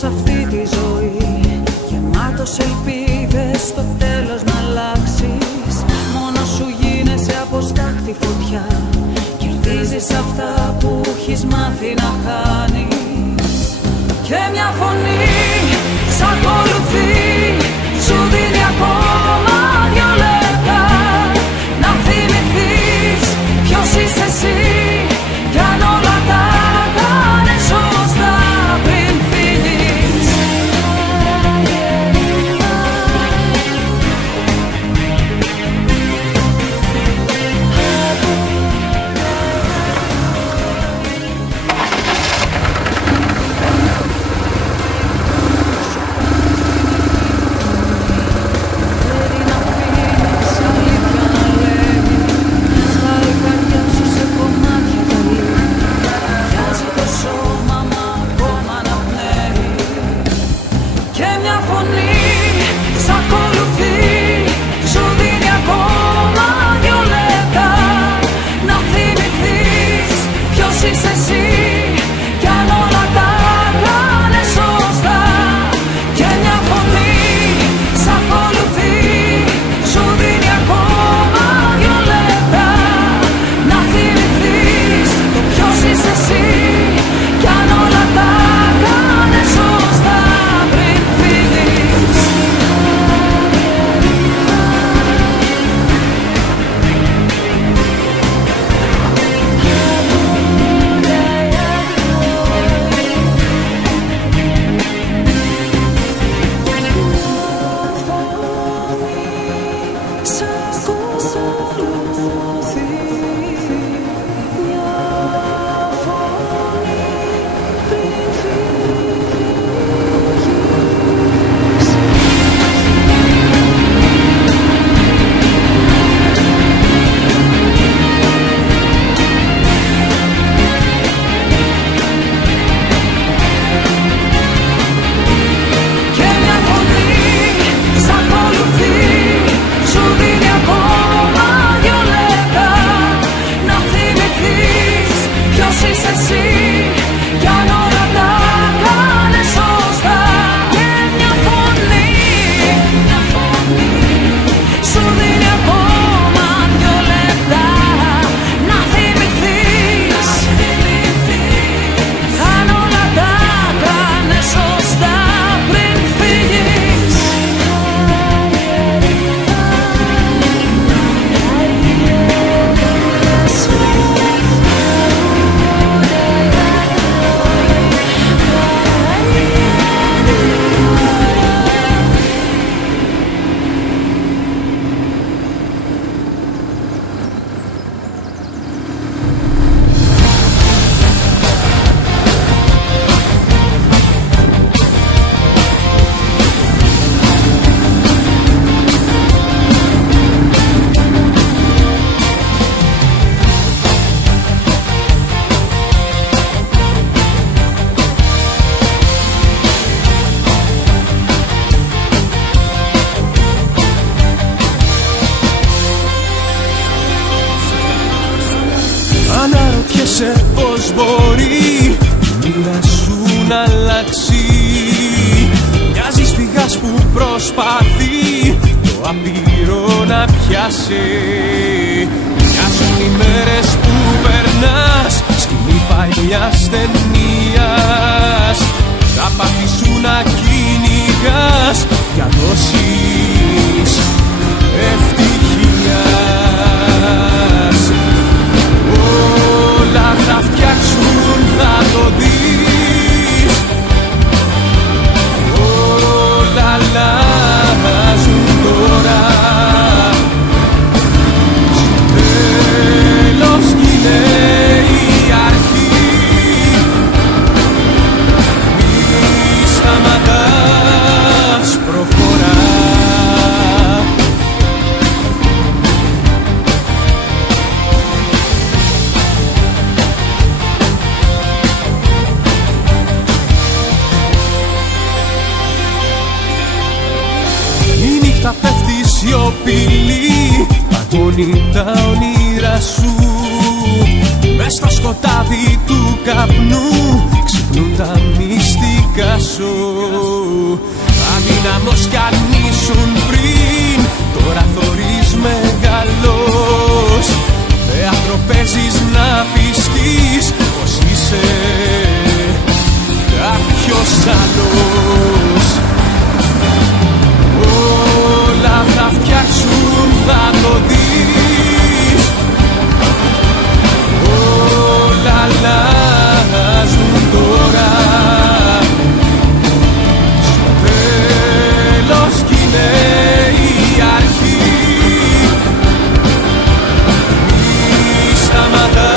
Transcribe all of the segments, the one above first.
Σε αυτή τη ζωή γεμάτος ελπίδες στο τέλος να αλλάξεις. Μόνο σου γίνεσαι αποστάχτη φωτιά, κερδίζεις αυτά που έχεις μάθει να χάνεις. Και μια φωνή σ' ακολουθεί, σου δίνει ακόμα 2 λεπτά να θυμηθείς ποιος είσαι εσύ, κι αν όλα τα κάνεις σωστά πριν φύγεις. πιάσει. Μοιάζουν οι μέρες που περνάς, σκηνή παλιάς ταινίας. Τα πάθη σου να κυνηγάς για δόσεις ευτυχίας. Όλα θα φτιάξουν, θα το δεις. Όλα αλλάζουν τώρα. Στο τέλος είναι η αρχή. Μη σταματάς, προχωρά. Θα πέφτει σιωπηλή, παγώνει τα όνειρά σου. Μες στο σκοτάδι του καπνού ξυπνούν τα μυστικά σου. Αδύναμος κι αν ήσουν πριν, τώρα θωρείς μεγαλός. Θέατρο παίζεις να πιστείς πως είσαι κάποιος άλλος. Όλα θα φτιάξουν, θα το δεις. Όλα αλλάζουν τώρα. Στο τέλος κι είναι η αρχή. Μη σταματάς.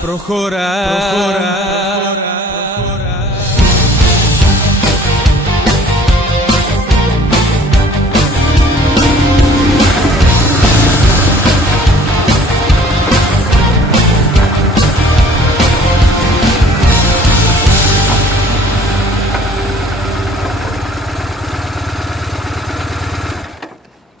Προχωρά.